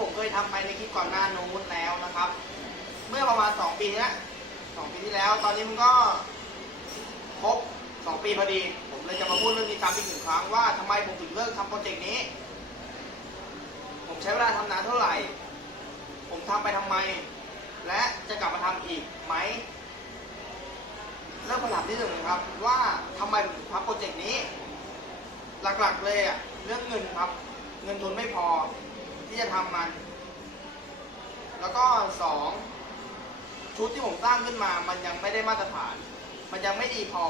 ผมเคยทำไปในคลิปก่อนหน้านู้นแล้วนะครับ เมื่อประมาณ2ปีนี้สองปีที่แล้ว ตอนนี้มันก็ครบ2ปีพอดี ผมเลยจะมาพูดเรื่องนี้ซ้ำอีกหนึ่งครั้งว่าทำไมผมถึงเลิกทำโปรเจกต์นี้ ผมใช้เวลาทำนานเท่าไหร่ ผมทำไปทำไม และจะกลับมาทำอีกไหมเริ่มคำถามที่หนึ่งครับ ว่าทำไมผมถึงทำโปรเจกต์นี้ หลักๆเลยอะเรื่องเงินครับ เงินทุนไม่พอ ที่จะทำมัน แล้วก็สองชุดที่ผมสร้างขึ้นมา มันยังไม่ได้มาตรฐาน มันยังไม่ดีพอ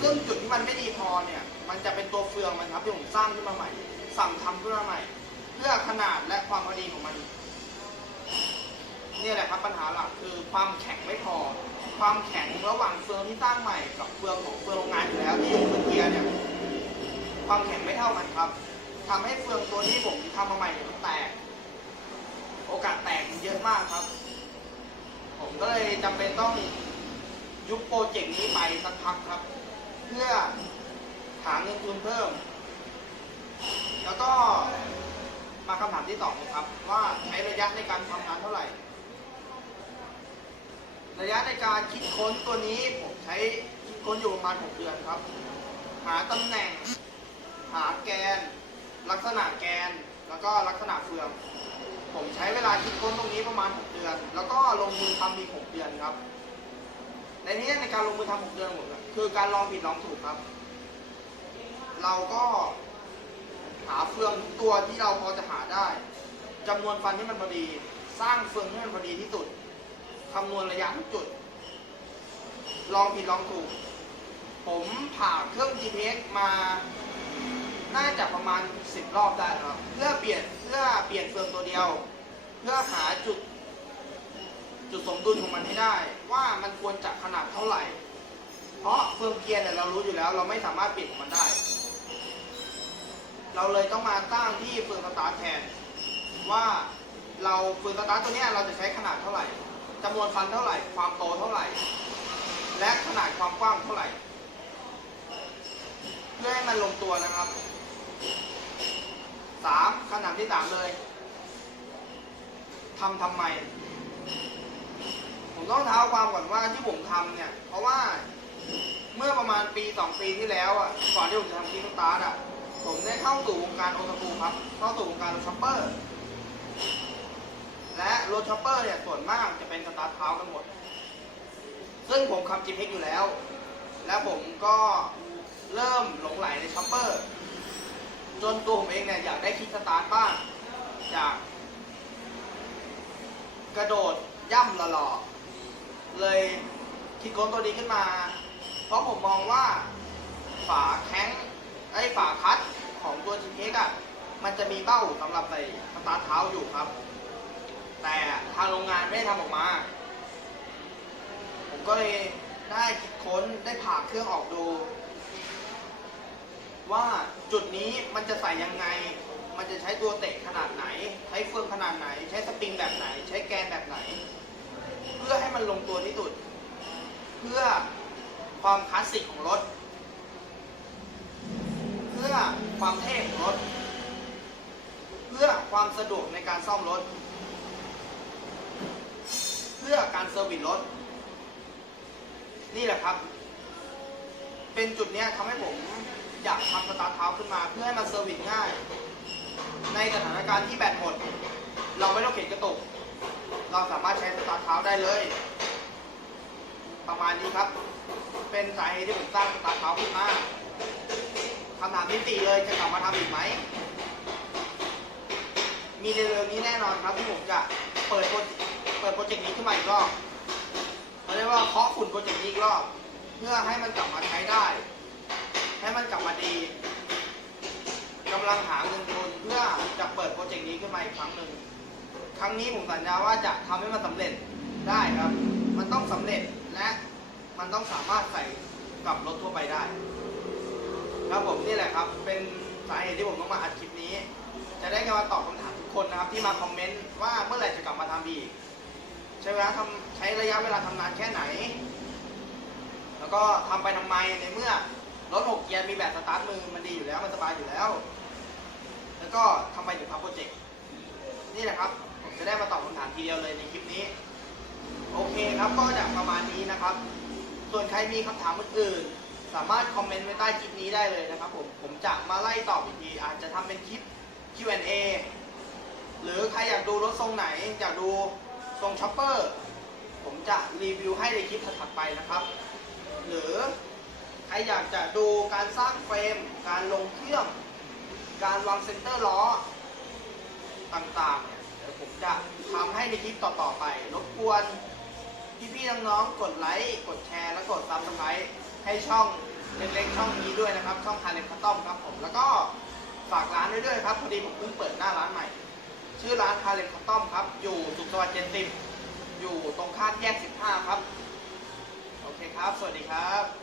ซึ่งจุดที่มันไม่ดีพอเนี่ย มันจะเป็นตัวเฟืองมันครับที่ผมสร้างขึ้นมาใหม่ สั่งทำขึ้นมาใหม่ เพื่อขนาดและความพอดีของมัน เนี่ยแหละครับปัญหาหลักคือความแข็งไม่พอ ความแข็งระหว่างเฟืองที่สร้างใหม่กับเฟืองของเฟืองโรงงานอยู่แล้วที่อยู่บนเกียร์เนี่ย ความแข็งไม่เท่ากันครับทำให้เฟืองตัวที่ผมทำมาใหม่มันแตก โอกาสแตกมันเยอะมากครับ ผมก็เลยจำเป็นต้องยุบโปรเจกต์นี้ไปสักพักครับ เพื่อหาเงินทุนเพิ่ม แล้วก็มาคำถามที่สองครับ ว่าใช้ระยะในการทำงานเท่าไหร่ ระยะในการคิดค้นตัวนี้ผมใช้คิดค้นอยู่ประมาณ 6 เดือนครับ หาตำแหน่ง หาแกน ลักษณะแกน แล้วก็ลักษณะเฟือง ผมใช้เวลาคิดค้นตรงนี้ประมาณ 6 เดือน แล้วก็ลงมือทำอีก6เดือนครับ ในนี้ในการลงมือทำ6เดือนของผมเนี่ยคือการลองผิดลองถูกครับ เราก็หาเฟืองตัวที่เราพอจะหาได้จำนวนฟันที่มันพอดี สร้างเฟืองให้มันพอดีที่สุดคำนวณระยะทุกจุด ลองผิดลองถูก ผมผ่าเครื่อง GPS มา น่าจะประมาณ 10 รอบได้ครับ เพื่อเปลี่ยนเพื่อเปลี่ยนเฟืองตัวเดียว เพื่อหาจุด จุดสมดุลของมันให้ได้ ว่ามันควรจะขนาดเท่าไหร่ เพราะเฟืองเกียร์เนี่ยเรารู้อยู่แล้ว เราไม่สามารถเปลี่ยนของมันได้ เราเลยต้องมาตั้งที่เฟืองสตาร์ทแทน ว่าเราเฟืองสตาร์ทตัวเนี้ยเราจะใช้ขนาดเท่าไหร่จำนวนฟันเท่าไหร่ ความโตเท่าไหร่ และขนาดความกว้างเท่าไหร่ เพื่อให้มันลงตัวนะครับ สามคำถามที่สามเลยทำทำไม ผมต้องเท้าความก่อนว่าที่ผมทำเนี่ย เพราะว่าเมื่อประมาณปีสองปีที่แล้วอะก่อนที่ผมจะทำคลิปสตาร์ทอะผมได้เข้าสู่วงการโอทาคูครับ เข้าสู่วงการรถช็อปเปอร์ และรถช็อปเปอร์เนี่ยส่วนมากจะเป็นสตาร์ทเท้ากันหมด ซึ่งผมขับ g p x อยู่แล้ว แล้วผมก็เริ่มหลงไหลในช็อปเปอร์ จนตัวผมเองเนี่ยอยากได้คิกสตาร์ทบ้างอยากกระโดดย่ำละหล่อๆเลยคิดค้นตัวนี้ขึ้นมา เพราะผมมองว่าฝาแข้งไอ้ฝาคัดของตัว g p x อะมันจะมีเบ้าสำหรับใส่สตาร์ทเท้าอยู่ครับ แต่ทางโรงงานไม่ได้ทำออกมา ผมก็เลยได้คิดค้นได้ผ่าเครื่องออกดู ว่าจุดนี้มันจะใส่ยังไง มันจะใช้ตัวเตะขนาดไหน ใช้เฟืองขนาดไหน ใช้สปริงแบบไหน ใช้แกนแบบไหน เพื่อให้มันลงตัวที่สุด เพื่อความคลาสสิกของรถ เพื่อความเท่ของรถ เพื่อความสะดวกในการซ่อมรถ เพื่อการเซอร์วิสรถ นี่แหละครับ เป็นจุดเนี้ยทำให้ผม อยากทำสตาร์ทเท้าขึ้นมา เพื่อให้มันเซอร์วิสง่าย ในสถานการณ์ที่แบตหมด เราไม่ต้องเข็นกระตุก เราสามารถใช้สตาร์ทเท้าได้เลย ประมาณนี้ครับ เป็นสาเหตุที่ผมสร้างสตาร์ทเท้าขึ้นมาคำถามที่สี่เลยจะกลับมาทำอีกไหม มีเร็วๆนี้แน่นอนครับที่ผมจะเปิดโปรเปิดโปรเจกต์นี้ขึ้นมาอีกรอบเขาเรียกว่าเคาะฝุ่นโปรเจกต์นี้อีกรอบ เพื่อให้มันกลับมาใช้ได้ ให้มันกลับมาดีกำลังหาเงินทุนเพื่อจะเปิดโปรเจกต์นี้ขึ้นมาอีกครั้งหนึ่งครั้งนี้ผมสัญญาว่าจะทำให้มันสำเร็จได้ครับ มันต้องสำเร็จและมันต้องสามารถใส่กับรถทั่วไปได้ครับผมนี่แหละครับ เป็นสาเหตุที่ผมต้องมาอัดคลิปนี้ จะได้มาตอบคำถามทุกคนนะครับ ที่มาคอมเมนต์ว่าเมื่อไหร่จะกลับมาทำอีกใช้เวลาทำใช้ระยะเวลาทำนานแค่ไหน แล้วก็ทำไปทำไมในเมื่อ รถหกเกียร์มีแบบสตาร์ทมือมันดีอยู่แล้วมันสบายอยู่แล้ว แล้วก็ทำไมถึงทำโปรเจกต์นี่แหละครับผมจะได้มาตอบคำถามทีเดียวเลยในคลิปนี้ โอเคครับก็จะประมาณนี้นะครับ ส่วนใครมีคำถามอื่นๆสามารถคอมเมนต์ไว้ใต้คลิปนี้ได้เลยนะครับผมผมจะมาไล่ตอบอีกทีอาจจะทำเป็นคลิป Q&A หรือใครอยากดูรถทรงไหน อยากดูทรงช็อปเปอร์ ผมจะรีวิวให้ในคลิปถัดๆไปนะครับ หรือ รอยากจะดูการสร้างเฟรม การลงเครื่อง การวางเซนเตอร์ล้อต่างๆเนี่ยเดี๋ยวผมจะทำให้ในคลิปต่อๆไป รบกวนพี่ๆน้องๆกดไลค์กดแชร์ และกดซับสไครต์ให้ช่องเล็กๆช่องนี้ด้วยนะครับ ช่องคาร์เลนคัตตอมครับผมแล้วก็ฝากร้านไว้ด้วยครับพอดีผมเพิ่งเปิดหน้าร้านใหม่ ชื่อร้านคาร์เลนคัตตอมครับ อยู่สุขสวัสดิ์70อยู่ตรงข้ามแยก 15 ครับ โอเคครับ สวัสดีครับ